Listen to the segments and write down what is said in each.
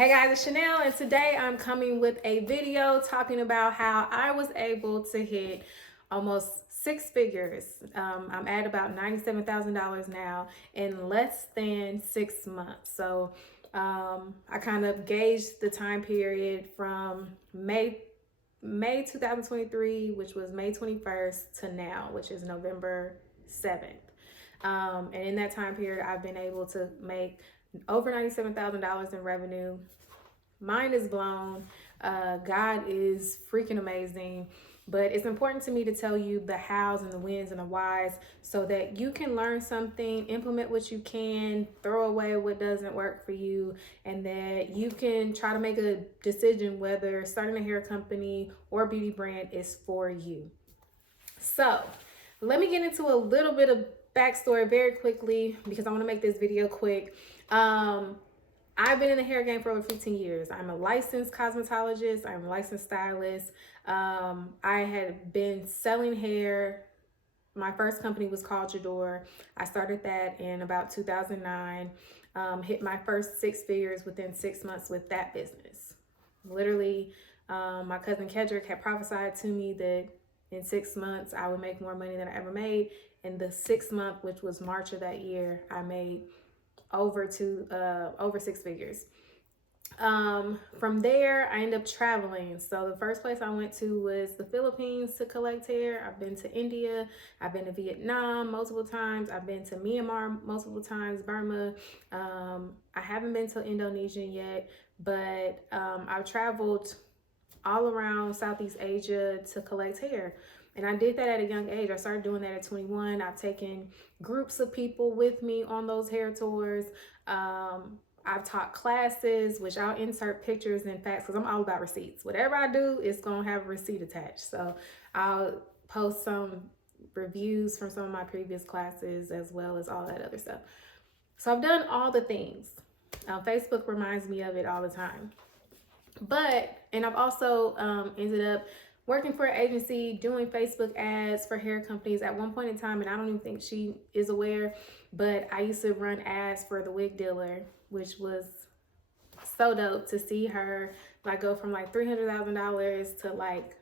Hey guys, it's Chanel, and today I'm coming with a video talking about how I was able to hit almost six figures. I'm at about $97,000 now in less than 6 months. So I kind of gauged the time period from May 2023, which was May 21st, to now, which is November 7th. And in that time period, I've been able to make over $97,000 in revenue. Mind is blown. God is freaking amazing. But it's important to me to tell you the hows and the whens and the whys so that you can learn something, implement what you can, throw away what doesn't work for you, and that you can try to make a decision whether starting a hair company or beauty brand is for you. So let me get into a little bit of backstory very quickly because I want to make this video quick. I've been in the hair game for over 15 years. I'm a licensed cosmetologist. I'm a licensed stylist. I had been selling hair. My first company was called Jador. I started that in about 2009. Hit my first six figures within 6 months with that business. Literally, my cousin Kedrick had prophesied to me that in 6 months I would make more money than I ever made. In the 6th month, which was March of that year, I made over six figures. From there, I ended up traveling. So the first place I went to was the Philippines to collect hair. I've been to India. I've been to Vietnam multiple times. I've been to Myanmar multiple times, Burma. I haven't been to Indonesia yet, but I've traveled all around Southeast Asia to collect hair. And I did that at a young age. I started doing that at 21. I've taken groups of people with me on those hair tours. I've taught classes, which I'll insert pictures and facts because I'm all about receipts. Whatever I do, it's going to have a receipt attached. So I'll post some reviews from some of my previous classes as well as all that other stuff. So I've done all the things. Facebook reminds me of it all the time. And I've also ended up working for an agency, doing Facebook ads for hair companies at one point in time, and I don't even think she is aware, but I used to run ads for the wig dealer, which was so dope to see her like go from like $300,000 to like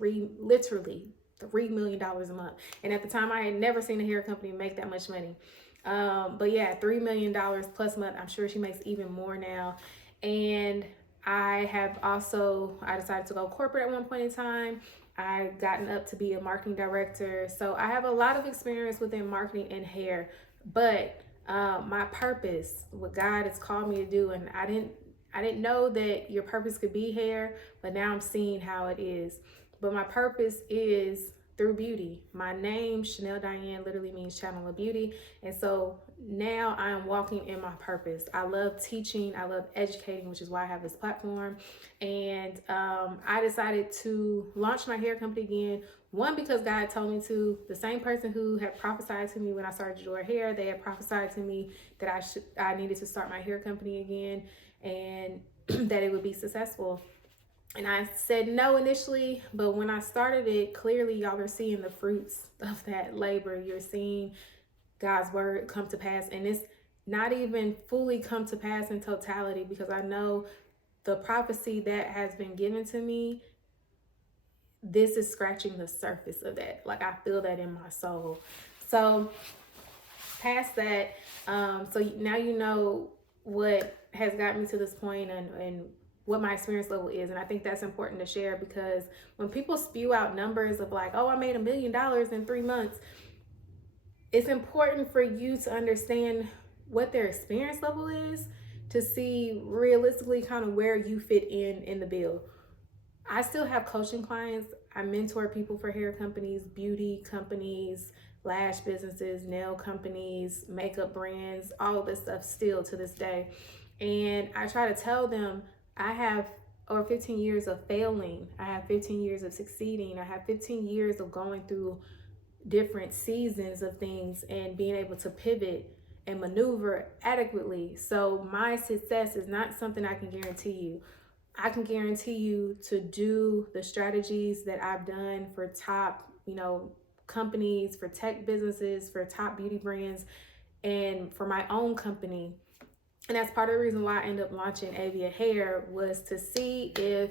literally $3 million a month. And at the time, I had never seen a hair company make that much money. But yeah, $3 million plus a month. I'm sure she makes even more now. And I decided to go corporate at one point in time. I gotten up to be a marketing director. So I have a lot of experience within marketing and hair, but my purpose, what God has called me to do, and I didn't know that your purpose could be hair, but now I'm seeing how it is. But my purpose is through beauty. My name, Chanel Diane, literally means channel of beauty. And so now I am walking in my purpose. I love teaching. I love educating, which is why I have this platform. And I decided to launch my hair company again. One, because God told me to. The same person who had prophesied to me when I started Jador Hair, they had prophesied to me that I needed to start my hair company again and that it would be successful. And I said no initially, but when I started it, clearly y'all are seeing the fruits of that labor. You're seeing God's word come to pass, and it's not even fully come to pass in totality because I know the prophecy that has been given to me, this is scratching the surface of that. Like I feel that in my soul. So past that, so now you know what has got me to this point and what my experience level is. And I think that's important to share because when people spew out numbers of like, oh, I made $1 million in 3 months, it's important for you to understand what their experience level is to see realistically kind of where you fit in the bill. I still have coaching clients. I mentor people for hair companies, beauty companies, lash businesses, nail companies, makeup brands, all of this stuff still to this day. And I try to tell them, I have over 15 years of failing. I have 15 years of succeeding. I have 15 years of going through different seasons of things and being able to pivot and maneuver adequately. So my success is not something I can guarantee you. I can guarantee you to do the strategies that I've done for top, companies, for tech businesses, for top beauty brands, and for my own company. And that's part of the reason why I ended up launching Avia Hair, was to see if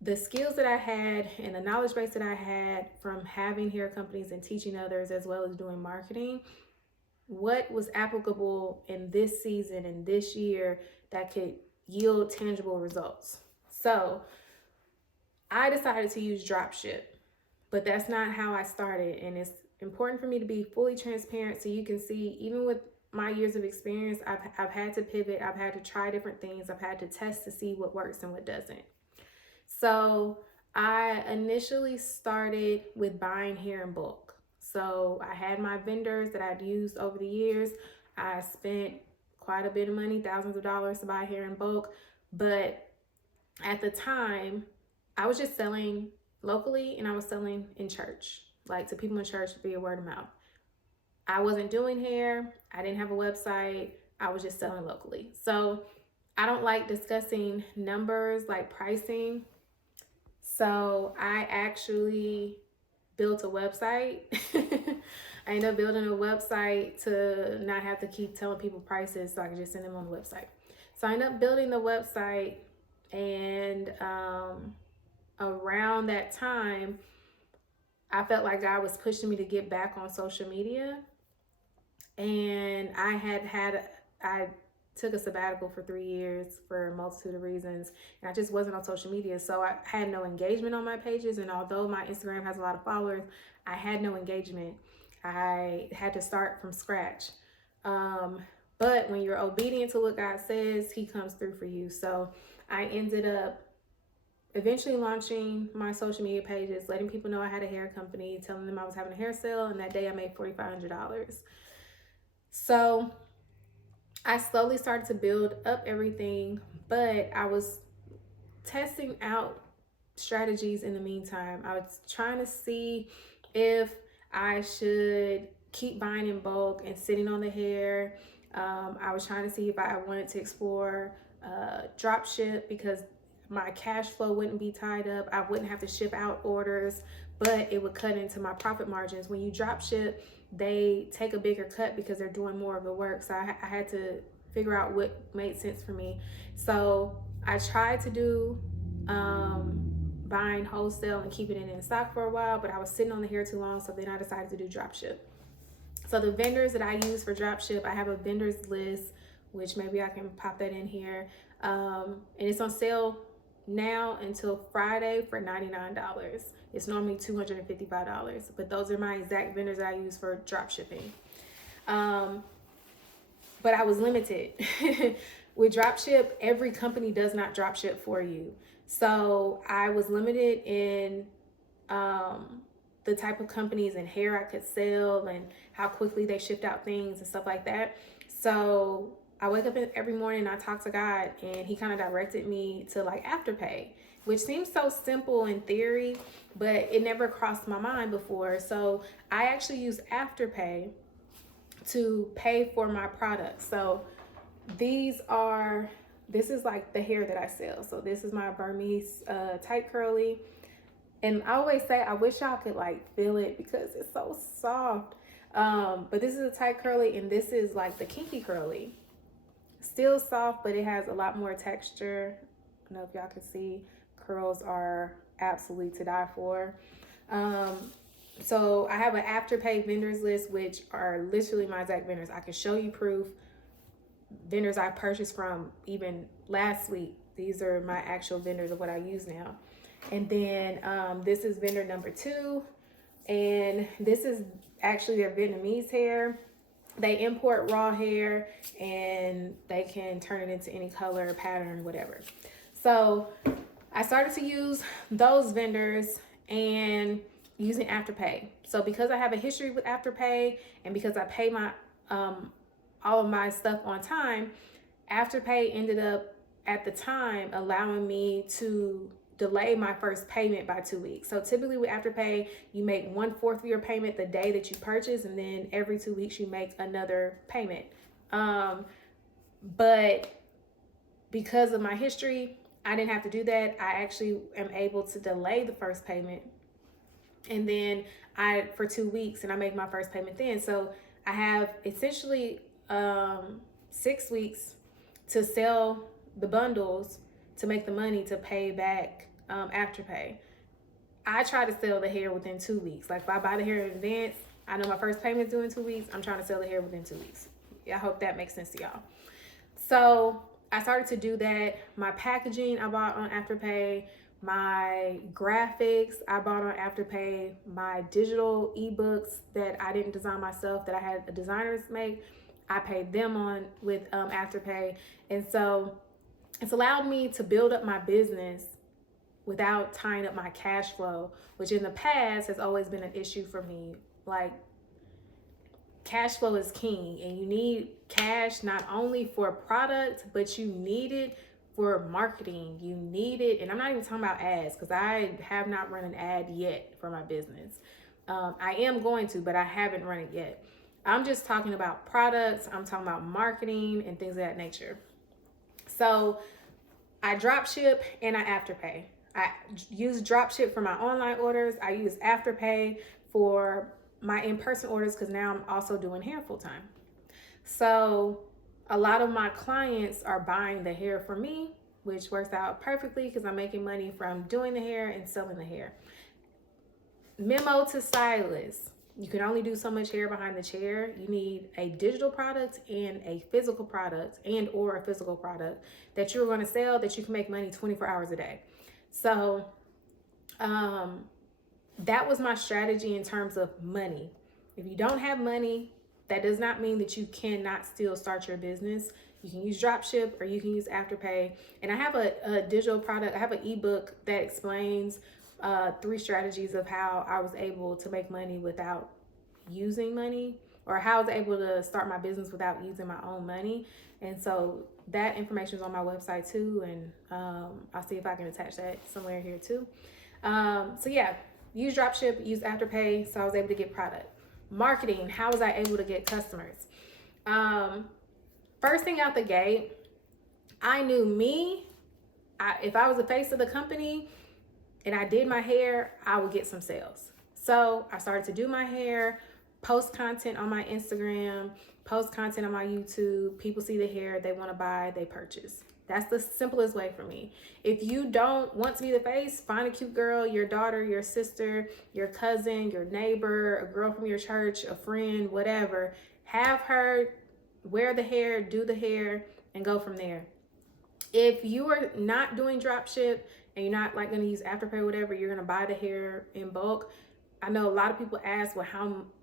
the skills that I had and the knowledge base that I had from having hair companies and teaching others, as well as doing marketing, what was applicable in this season and this year that could yield tangible results. So I decided to use Dropship, but that's not how I started. And it's important for me to be fully transparent so you can see, even with my years of experience, I've had to pivot, I've had to try different things, I've had to test to see what works and what doesn't. So I initially started with buying hair in bulk. So I had my vendors that I'd used over the years. I spent quite a bit of money, thousands of dollars, to buy hair in bulk. But at the time, I was just selling locally, and I was selling in church, like to people in church via word of mouth. I wasn't doing hair. I didn't have a website. I was just selling locally. So I don't like discussing numbers like pricing. So I actually built a website. I ended up building a website to not have to keep telling people prices, so I could just send them on the website. So I ended up building the website, and around that time, I felt like God was pushing me to get back on social media. And I took a sabbatical for 3 years for a multitude of reasons, and I just wasn't on social media. So I had no engagement on my pages, and although my Instagram has a lot of followers, I had no engagement. I had to start from scratch. But when you're obedient to what God says, He comes through for you. So I ended up eventually launching my social media pages, letting people know I had a hair company, telling them I was having a hair sale, and that day I made $4,500. So I slowly started to build up everything, but I was testing out strategies in the meantime. I was trying to see if I should keep buying in bulk and sitting on the hair. I was trying to see if I wanted to explore Dropship, because my cash flow wouldn't be tied up. I wouldn't have to ship out orders, but it would cut into my profit margins. When you Dropship, they take a bigger cut because they're doing more of the work. So I had to figure out what made sense for me. So I tried to do buying wholesale and keeping it in stock for a while, but I was sitting on the hair too long. So then I decided to do Dropship. So the vendors that I use for Dropship, I have a vendors list, which maybe I can pop that in here. And it's on sale now until Friday for $99. It's normally $255, but those are my exact vendors that I use for drop shipping. But I was limited. With Dropship, every company does not drop ship for you. So I was limited in the type of companies and hair I could sell and how quickly they shipped out things and stuff like that. So I wake up every morning and I talk to God, and He kind of directed me to like AfterPay, which seems so simple in theory, but it never crossed my mind before. So I actually use AfterPay to pay for my products. So this is like the hair that I sell. So this is my Burmese tight curly. And I always say, I wish y'all could like feel it because it's so soft. But this is a tight curly, and this is like the kinky curly. Still soft, but it has a lot more texture. I don't know if y'all can see, curls are absolutely to die for. So I have an AfterPay vendors list, which are literally my exact vendors. I can show you proof. Vendors I purchased from even last week. These are my actual vendors of what I use now. And then this is vendor number 2. And this is actually their Vietnamese hair. They import raw hair, and they can turn it into any color, pattern, whatever. So I started to use those vendors and using AfterPay. So because I have a history with AfterPay, and because I pay my all of my stuff on time, AfterPay ended up at the time allowing me to delay my first payment by 2 weeks. So typically with AfterPay, you make 1/4 of your payment the day that you purchase, and then every 2 weeks you make another payment. But because of my history, I didn't have to do that. I actually am able to delay the first payment, and then for 2 weeks, and I make my first payment then. So I have essentially 6 weeks to sell the bundles to make the money to pay back AfterPay. I try to sell the hair within 2 weeks. Like if I buy the hair in advance, I know my first payment is due in 2 weeks. I'm trying to sell the hair within 2 weeks. I hope that makes sense to y'all. So I started to do that. My packaging I bought on AfterPay. My graphics I bought on AfterPay. My digital ebooks that I didn't design myself, that I had designers make, I paid them on with AfterPay. And so it's allowed me to build up my business without tying up my cash flow, which in the past has always been an issue for me. Like, cash flow is king, and you need cash not only for product, but you need it for marketing. You need it, and I'm not even talking about ads, because I have not run an ad yet for my business. I am going to, but I haven't run it yet. I'm just talking about products. I'm talking about marketing and things of that nature. So I dropship and I AfterPay. I use Dropship for my online orders. I use AfterPay for my in-person orders, because now I'm also doing hair full time. So a lot of my clients are buying the hair from me, which works out perfectly because I'm making money from doing the hair and selling the hair. Memo to stylists: you can only do so much hair behind the chair. You need a digital product and a physical product, and or a physical product that you're going to sell, that you can make money 24 hours a day. So that was my strategy in terms of money. If you don't have money, that does not mean that you cannot still start your business. You can use Dropship or you can use AfterPay. And I have a digital product. I have an ebook that explains 3 strategies of how I was able to make money without using money, or how I was able to start my business without using my own money. And so that information is on my website too. And I'll see if I can attach that somewhere here too. So yeah, use Dropship, use AfterPay. So I was able to get product. Marketing: how was I able to get customers? First thing out the gate, I knew if I was the face of the company and I did my hair, I would get some sales. So I started to do my hair, post content on my Instagram, post content on my YouTube. People see the hair, they want to buy, they purchase. That's the simplest way for me. If you don't want to be the face, find a cute girl, your daughter, your sister, your cousin, your neighbor, a girl from your church, a friend, whatever. Have her wear the hair, do the hair, and go from there. If you are not doing Dropship and you're not like going to use AfterPay or whatever, you're going to buy the hair in bulk. I know a lot of people ask, well,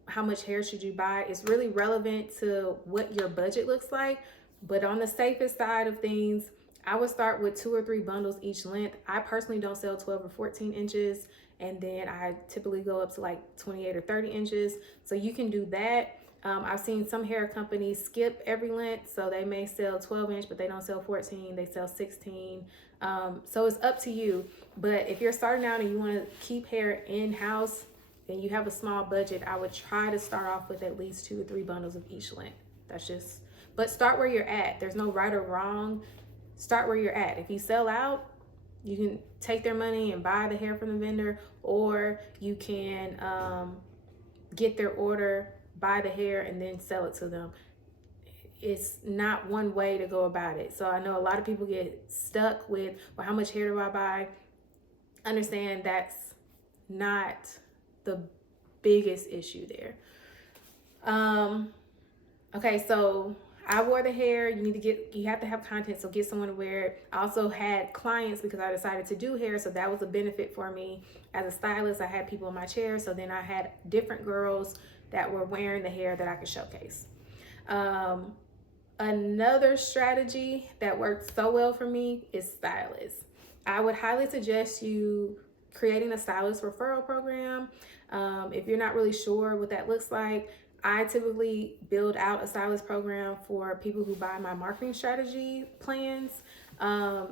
how much hair should you buy? It's really relevant to what your budget looks like. But on the safest side of things, I would start with 2 or 3 bundles each length. I personally don't sell 12 or 14 inches. And then I typically go up to like 28 or 30 inches. So you can do that. I've seen some hair companies skip every length. So they may sell 12 inch, but they don't sell 14. They sell 16. So it's up to you. But if you're starting out and you want to keep hair in-house and you have a small budget, I would try to start off with at least 2 or 3 bundles of each length. But start where you're at. There's no right or wrong. Start where you're at. If you sell out, you can take their money and buy the hair from the vendor, or you can get their order, buy the hair, and then sell it to them. It's not one way to go about it. So I know a lot of people get stuck with, well, how much hair do I buy? Understand that's not the biggest issue there. Okay, so I wore the hair. You have to have content, so get someone to wear it. I also had clients because I decided to do hair, so that was a benefit for me. As a stylist, I had people in my chair, so then I had different girls that were wearing the hair that I could showcase. Another strategy that worked so well for me is stylists. I would highly suggest you creating a stylist referral program. If you're not really sure what that looks like, I typically build out a stylist program for people who buy my marketing strategy plans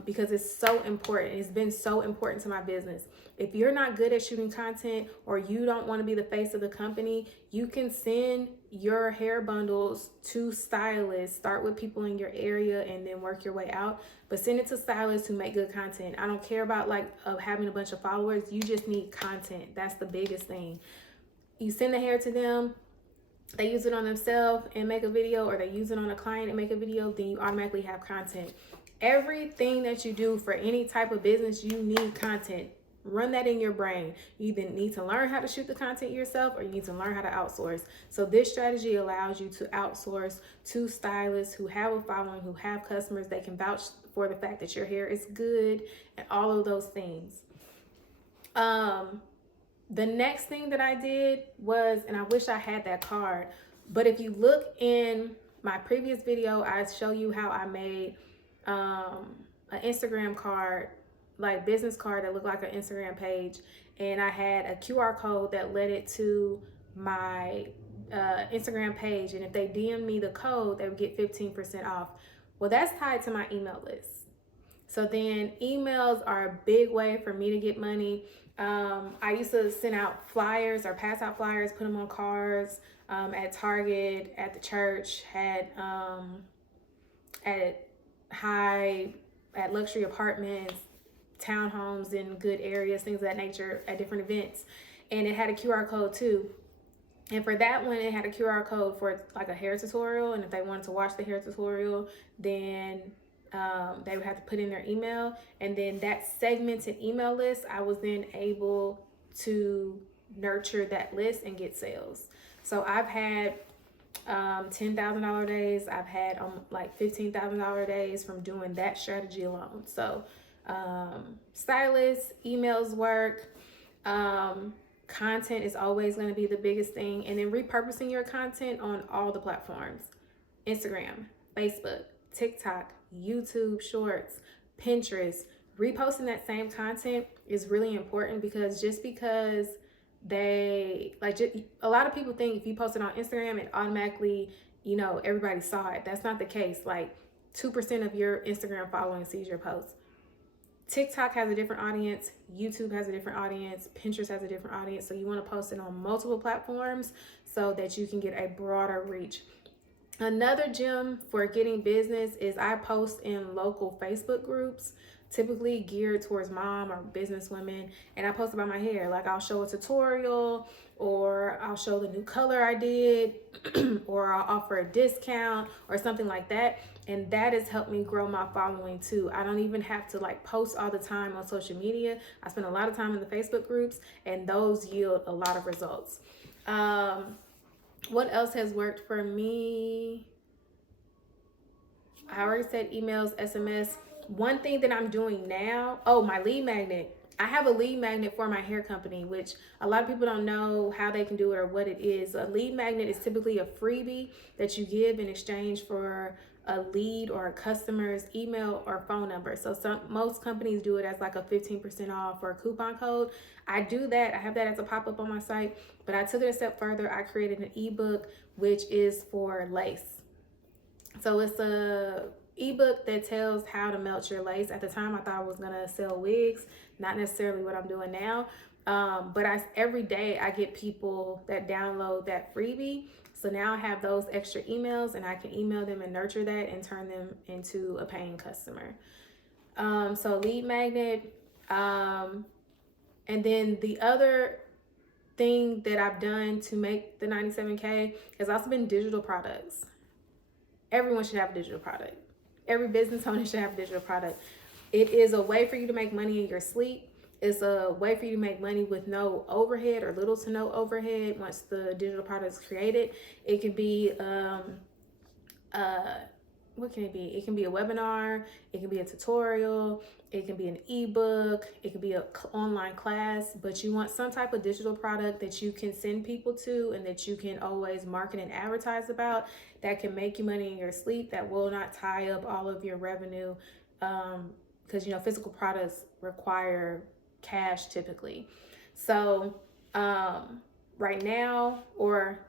because it's so important. It's been so important to my business. If you're not good at shooting content or you don't want to be the face of the company, you can send your hair bundles to stylists. Start with people in your area and then work your way out. But send it to stylists who make good content. I don't care about having a bunch of followers. You just need content. That's the biggest thing. You send the hair to them. they use it on themselves and make a video, or they use it on a client and make a video, then you automatically have content. Everything that you do for any type of business, you need content. Run that in your brain. You either need to learn how to shoot the content yourself, or you need to learn how to outsource. So this strategy allows you to outsource to stylists who have a following, who have customers. They can vouch for the fact that your hair is good and all of those things. The next thing that I did was, and I wish I had that card, but if you look in my previous video, I show you how I made an Instagram card, like business card that looked like an Instagram page, and I had a QR code that led it to my Instagram page, and if they DM me the code, they would get 15% off. Well, that's tied to my email list. So then emails are a big way for me to get money. I used to send out flyers or pass out flyers, put them on cards at Target, at the church, at luxury apartments, townhomes in good areas, things of that nature, at different events. And it had a QR code too. And for that one, it had a QR code for like a hair tutorial. And if they wanted to watch the hair tutorial, then they would have to put in their email. And then that segmented email list, I was then able to nurture that list and get sales. So I've had $10,000 days. I've had like $15,000 days from doing that strategy alone. So stylists, emails work. Content is always going to be the biggest thing. And then repurposing your content on all the platforms: Instagram, Facebook, TikTok, YouTube Shorts, Pinterest. Reposting that same content is really important, because just because a lot of people think if you post it on Instagram, it automatically, everybody saw it. That's not the case. Like 2% of your Instagram following sees your post. TikTok has a different audience, YouTube has a different audience, Pinterest has a different audience. So you want to post it on multiple platforms so that you can get a broader reach. Another gem for getting business is I post in local Facebook groups, typically geared towards mom or business women, and I post about my hair. Like I'll show a tutorial, or I'll show the new color I did, or I'll offer a discount or something like that. And that has helped me grow my following too. I don't even have to like post all the time on social media. I spend a lot of time in the Facebook groups, and those yield a lot of results. What else has worked for me? I already said emails, SMS. One thing that I'm doing now, my lead magnet. I have a lead magnet for my hair company, which a lot of people don't know how they can do it or what it is. A lead magnet is typically a freebie that you give in exchange for a lead or a customer's email or phone number. So most companies do it as like a 15% off or a coupon code. I do that. I have that as a pop-up on my site, but I took it a step further. I created an ebook, which is for lace. So it's a ebook that tells how to melt your lace. At the time, I thought I was gonna sell wigs, not necessarily what I'm doing now. But every day I get people that download that freebie. So now I have those extra emails, and I can email them and nurture that and turn them into a paying customer. So lead magnet. And then the other thing that I've done to make the 97K has also been digital products. Everyone should have a digital product. Every business owner should have a digital product. It is a way for you to make money in your sleep. It's a way for you to make money with no overhead or little to no overhead once the digital product is created. It can be, what can it be? It can be a webinar. It can be a tutorial. It can be an ebook. It can be an online class, but you want some type of digital product that you can send people to and that you can always market and advertise about, that can make you money in your sleep, that will not tie up all of your revenue. Because, physical products require cash typically. So right now, or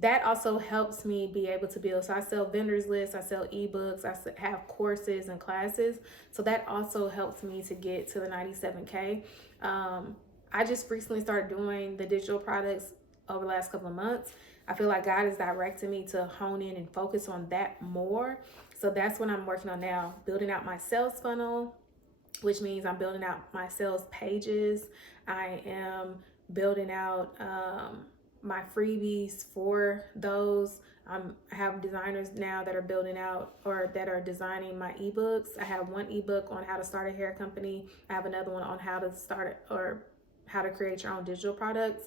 that also helps me be able to build. So I sell vendors lists, I sell ebooks, I have courses and classes. So that also helps me to get to the 97K. I just recently started doing the digital products over the last couple of months. I feel like God is directing me to hone in and focus on that more. So that's what I'm working on now, building out my sales funnel, which means I'm building out my sales pages. I am building out my freebies for those. I have designers now that are building out or that are designing my ebooks. I have one ebook on how to start a hair company. I have another one on how to start or how to create your own digital products.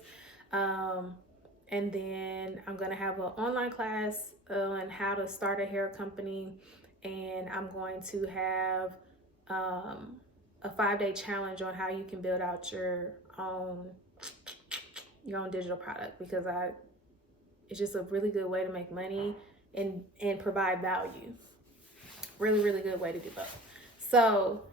And then I'm going to have an online class on how to start a hair company. And I'm going to have a 5-day challenge on how you can build out your own digital product, because it's just a really good way to make money and provide value. Really, really good way to do both. So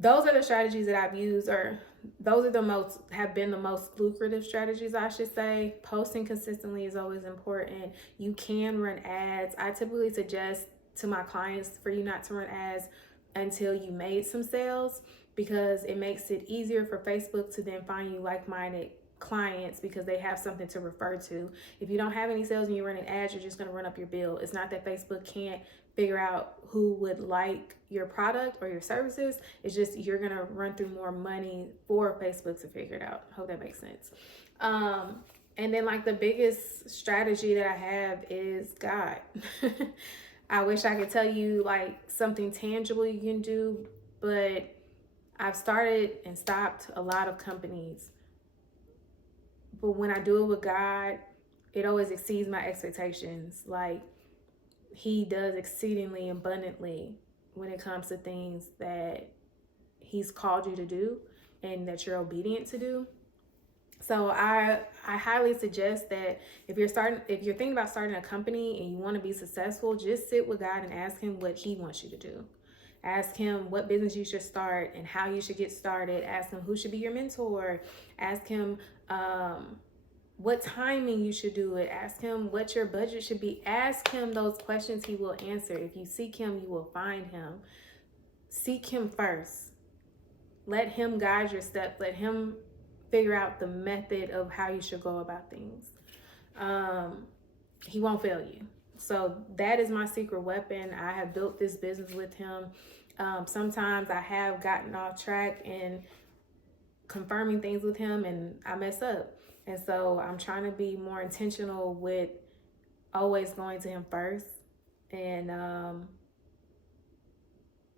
those are the strategies that I've used, or those are have been the most lucrative strategies, I should say. Posting consistently is always important. You can run ads. I typically suggest to my clients for you not to run ads until you made some sales, because it makes it easier for Facebook to then find you like-minded clients, because they have something to refer to. If you don't have any sales and you're running ads, you're just going to run up your bill. It's not that Facebook can't figure out who would like your product or your services. It's just you're going to run through more money for Facebook to figure it out. Hope that makes sense. And then like the biggest strategy that I have is God. I wish I could tell you like something tangible you can do, but I've started and stopped a lot of companies. But when I do it with God, it always exceeds my expectations. Like, he does exceedingly abundantly when it comes to things that he's called you to do and that you're obedient to do. So I highly suggest that if you're thinking about starting a company and you want to be successful, just sit with God and ask him what he wants you to do. Ask him what business you should start and how you should get started. Ask him who should be your mentor. Ask him what timing you should do it. Ask him what your budget should be. Ask him those questions. He will answer. If you seek him, you will find him. Seek him first. Let him guide your steps. Let him figure out the method of how you should go about things. He won't fail you. So that is my secret weapon. I have built this business with him. Sometimes I have gotten off track in confirming things with him and I mess up. And so I'm trying to be more intentional with always going to him first. And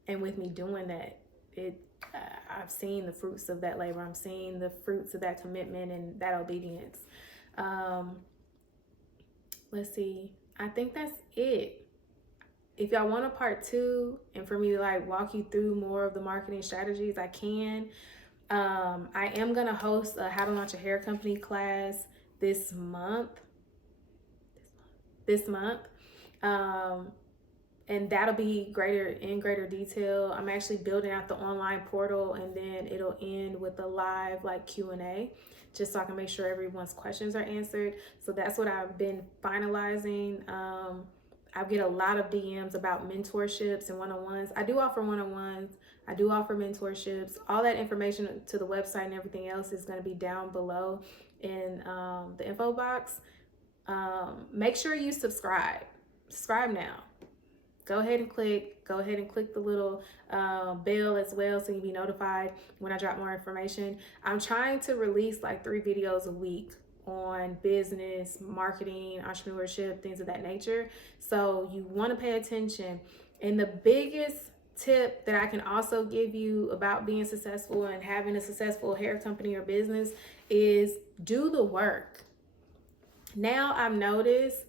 with me doing that, I've seen the fruits of that labor. I'm seeing the fruits of that commitment and that obedience. Let's see. I think that's it. If y'all want a part 2 and for me to like walk you through more of the marketing strategies, I can. I am going to host a how to launch a hair company class this month. And that'll be in greater detail. I'm actually building out the online portal, and then it'll end with a live like Q&A, just so I can make sure everyone's questions are answered. So that's what I've been finalizing. I get a lot of DMs about mentorships and one-on-ones. I do offer one-on-ones. I do offer mentorships. All that information to the website and everything else is going to be down below in the info box. Make sure you subscribe. Subscribe now. Go ahead and click the little bell as well, so you'll be notified when I drop more information. I'm trying to release like 3 videos a week on business, marketing, entrepreneurship, things of that nature. So you want to pay attention. And the biggest tip that I can also give you about being successful and having a successful hair company or business is do the work. Now I've noticed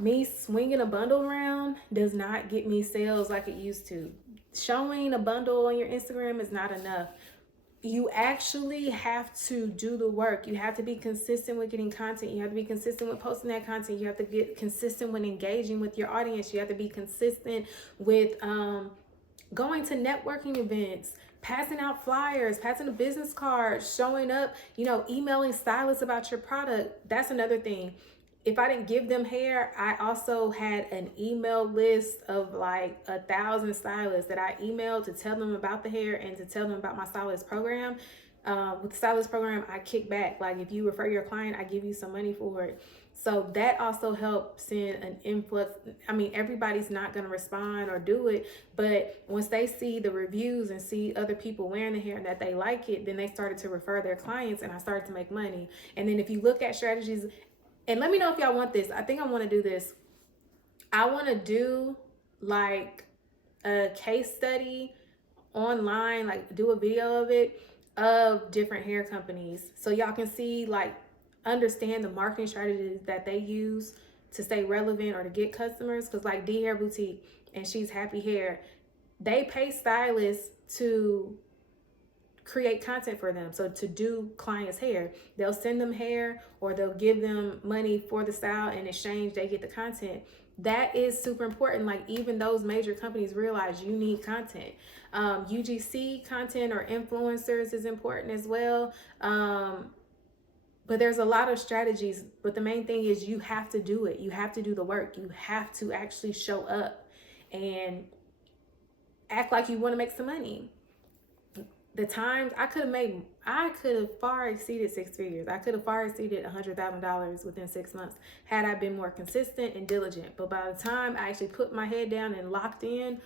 me swinging a bundle around does not get me sales like it used to. Showing a bundle on your Instagram is not enough. You actually have to do the work. You have to be consistent with getting content. You have to be consistent with posting that content. You have to get consistent when engaging with your audience. You have to be consistent with going to networking events, passing out flyers, passing a business card, showing up, emailing stylists about your product. That's another thing. If I didn't give them hair, I also had an email list of like 1,000 stylists that I emailed to tell them about the hair and to tell them about my stylist program. With the stylist program, I kick back. Like if you refer your client, I give you some money for it. So that also helps send an influx. I mean, everybody's not going to respond or do it, but once they see the reviews and see other people wearing the hair and that they like it, then they started to refer their clients and I started to make money. And then if you look at strategies, and let me know if y'all want this. I think I want to do this. I want to do like a case study online, like do a video of it, of different hair companies, so y'all can see, like, understand the marketing strategies that they use to stay relevant or to get customers. Because like D Hair Boutique and She's Happy Hair, they pay stylists to create content for them, so to do clients hair. They'll send them hair or they'll give them money for the style. In exchange, they get the content. That is super important. Like even those major companies realize you need content. UGC content or influencers is important as well. But there's a lot of strategies, but the main thing is you have to do it. You have to do the work. You have to actually show up and act like you want to make some money. The times I could have far exceeded six figures. I could have far exceeded $100,000 within 6 months had I been more consistent and diligent. But by the time I actually put my head down and locked in,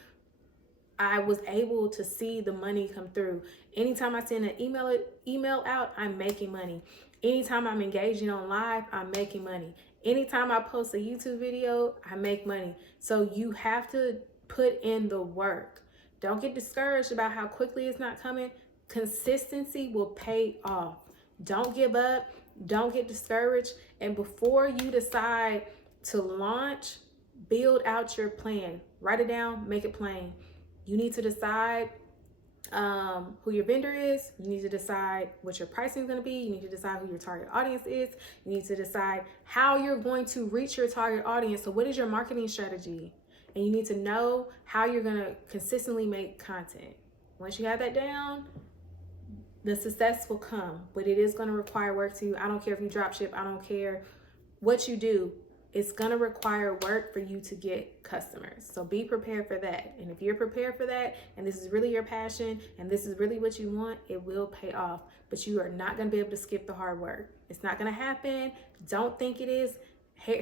I was able to see the money come through. Anytime I send an email out, I'm making money. Anytime I'm engaging on live, I'm making money. Anytime I post a YouTube video, I make money. So you have to put in the work. Don't get discouraged about how quickly it's not coming. Consistency will pay off. Don't give up. Don't get discouraged. And before you decide to launch, build out your plan. Write it down, make it plain. You need to decide who your vendor is. You need to decide what your pricing is going to be. You need to decide who your target audience is. You need to decide how you're going to reach your target audience. So what is your marketing strategy? And you need to know how you're going to consistently make content. Once you have that down, the success will come, but it is going to require work to you. I don't care if you drop ship. I don't care what you do. It's going to require work for you to get customers. So be prepared for that. And if you're prepared for that, and this is really your passion, and this is really what you want, it will pay off. But you are not going to be able to skip the hard work. It's not going to happen. Don't think it is.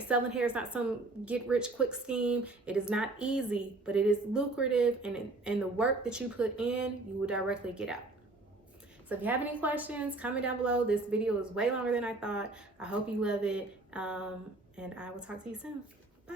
Selling hair is not some get rich quick scheme. It is not easy, but it is lucrative, and the work that you put in, you will directly get out. So if you have any questions, comment down below. This video is way longer than I thought. I hope you love it, and I will talk to you soon. Bye.